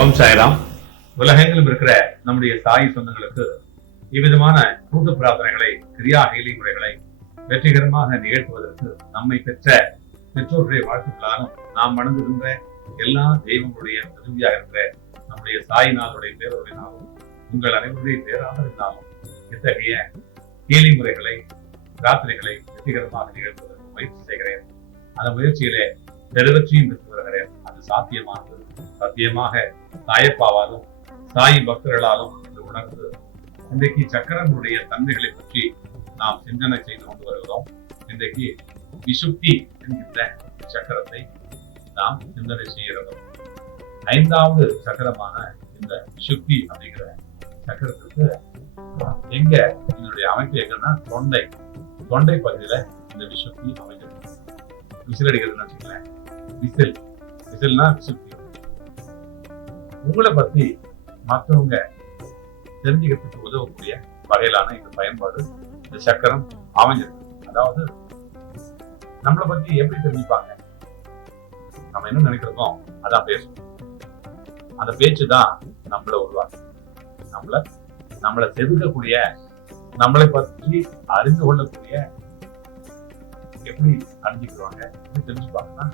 ஓம் சாய்ராம். உலகெங்கிலும் இருக்கிற நம்முடைய சாய் சொந்தங்களுக்கு இவ்விதமான கூட்டு பிரார்த்தனைகளை கிரியா ஹீலி முறைகளை வெற்றிகரமாக நிகழ்த்துவதற்கு நம்மை பெற்ற பெற்றோருடைய வாழ்த்துக்களாலும் நாம் மணந்துகின்ற எல்லா தெய்வங்களுடைய உதவியாக இருக்கிற நம்முடைய சாய்நாதனுடைய பேரொழினாலும் உங்கள் அனைவருடைய பேராதரினாலும் இத்தகைய ஹீலி முறைகளை பிரார்த்தனைகளை வெற்றிகரமாக நிகழ்த்துவதற்கு முயற்சி செய்கிறேன். அந்த முயற்சியிலே நிறைவேற்றியும் பெற்று வருகிறேன். அது சாத்தியமானது. சத்தியமாக தாயப்பாவாலும் சாய் பக்தர்களாலும் என்று உணர்ந்து இன்றைக்கு சக்கரங்களுடைய தன்மைகளை பற்றி நாம் சிந்தனை செய்து கொண்டு வருகிறோம். இன்றைக்கு விசுப்தி என்கின்ற சக்கரத்தை நாம் சிந்தனை செய்கிறோம். ஐந்தாவது சக்கரமான இந்த விசுப்தி அப்படிங்கிற சக்கரத்துக்கு எங்க இதனுடைய அமைப்பு எங்கன்னா தொண்டை. தொண்டை பகுதியில இந்த விசுப்தி அமைஞ்சிருக்கு விசில் அடிக்கிறதுன்னு வச்சுக்கல விசில். இதெல்லாம் உங்களை பத்தி மற்றவங்க தெரிஞ்சுக்கிறதுக்கு உதவக்கூடிய வகையிலான இந்த பயன்பாடு இந்த சக்கரம் அமைஞ்சிருக்கு. அதாவது நம்மளை பத்தி எப்படி தெரிஞ்சுப்பாங்க? நம்ம என்ன நினைக்கிறோமோ அதான் பேசுவோம். அந்த பேச்சு தான் நம்மளை உருவாக்கு நம்மள நம்மளை செதுக்கக்கூடிய நம்மளை பற்றி அறிந்து கொள்ளக்கூடிய எப்படி அறிஞ்சுக்குவாங்க எப்படி தெரிஞ்சுப்பாங்கன்னா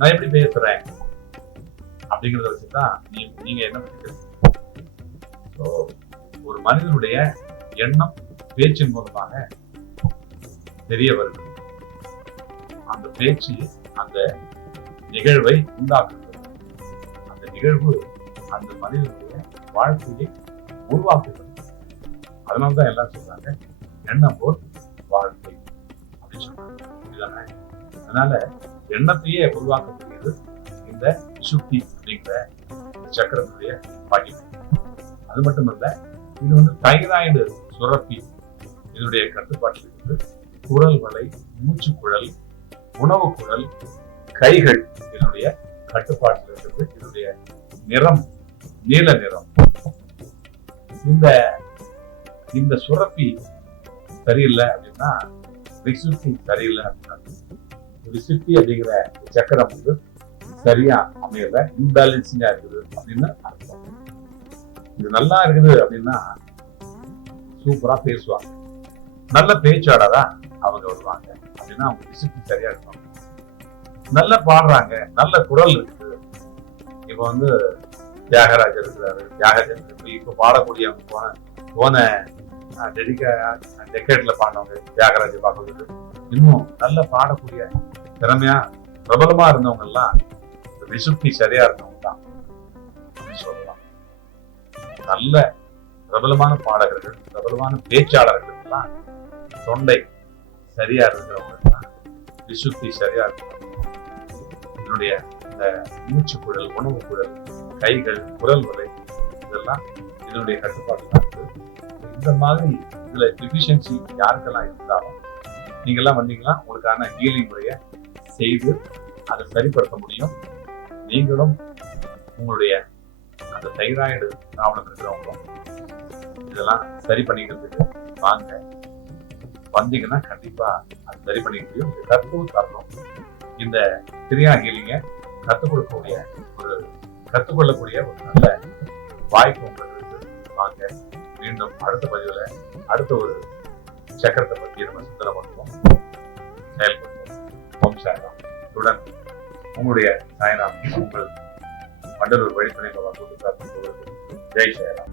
நான் எப்படி பேசுறேன்? அப்படிங்கிறத வச்சுதான் நீ நீங்க என்ன பத்தி So, ஒரு மனிதனுடைய எண்ணம் பேச்சின் மூலமாக தெரிய வருது. அந்த பேச்சு அந்த நிகழ்வை உண்டாக்குகிறது அந்த நிகழ்வு அந்த மனிதனுடைய வாழ்க்கையை உருவாக்குகிறது அதனால தான் எல்லாம் சொல்றாங்க எண்ணம் போல் வாழ்க்கை அப்படின்னு சொல்றாங்க. இதுதானே அதனால எண்ணத்தையே உருவாக்கக்கூடியது இந்த சுத்தி அப்படிங்கிற சக்கரத்துடைய பாக்கியம் அது மட்டுமல்ல இது வந்து தைராய்டு சுரப்பி இதனுடைய கட்டுப்பாட்டில் இருந்து குரல் வலை மூச்சு குழல் உணவு குழல் கைகள் இதனுடைய கட்டுப்பாட்டில் இருக்கிறது இதனுடைய நிறம் நீல நிறம். இந்த இந்த சுரப்பி சரியில்லை அப்படின்னா ரிசுத்தி சரியில்லை அப்படின்னா விசுத்தி அப்படிங்கிற சக்கரம் வந்து சரியா அமையல இம்பேலன்சிங்கா இருக்குது அப்படின்னு அர்த்தம். இது நல்லா இருக்குது அப்படின்னா சூப்பரா பேசுவாங்க. நல்ல பேச்சாளரா அவங்க வருவாங்க. அப்படின்னா அவங்க டிசிப்ளின் சரியா இருக்கும். நல்ல பாடுறாங்க நல்ல குரல் இருக்குது இப்ப வந்து தியாகராஜர் இருக்கிறாரு. தியாகராஜர் இப்ப பாடக்கூடிய பாடக்கூடியவங்க போன போன டெடிக்க டெக்கேட்ல பாடினவங்க தியாகராஜர் பார்க்கறது இன்னும் நல்ல பாடக்கூடிய திறமையா பிரபலமா இருந்தவங்க எல்லாம் விசுப்தி சரியா இருந்தவங்க தான் அப்படின்னு சொல்லலாம். நல்ல பிரபலமான பாடகர்கள் பிரபலமான பேச்சாளர்கள் எல்லாம் தொண்டை சரியா இருக்கிறவங்க தான் விசுப்தி சரியா இருக்கிறவங்க. இதனுடைய இந்த மூச்சு குழல் உணவு குழல் கைகள் குரல் வலை இதெல்லாம் இதனுடைய கட்டுப்பாடு தான் இருக்கு இந்த மாதிரி இதுல டிஃபிஷியன்சி யாருக்கெல்லாம் இருந்தாலும் நீங்கெல்லாம் வந்தீங்கன்னா உங்களுக்கான ஹீலிங் முறையை செய்து அதை சரிப்படுத்த முடியும். நீங்களும் உங்களுடைய அந்த தைராய்டு ப்ராப்ளம் இருக்கிறவங்களும் இதெல்லாம் சரி பண்ணிக்கிறதுக்கு வாங்க. வந்தீங்கன்னா கண்டிப்பா அது சரி பண்ணிக்க முடியும். இது கற்றுவ தரணும் இந்த திரியா ஹீலிங்கை கற்றுக் கொடுக்கக்கூடிய ஒரு கற்றுக்கொள்ளக்கூடிய ஒரு நல்ல வாய்ப்பு உங்களுக்கு வாங்க மீண்டும் அடுத்த பதிவுல அடுத்த ஒரு சக்கரத்தை பற்றி நம்ம சிந்தனை பண்ணுவோம். செயல்படுவோம். ஓம் சாய்ராம். உடன் உங்களுடைய சாய்ராம் உங்கள் வண்டலூர் வழித்துணை கூட்டு ஜெய் சாய்ராம்.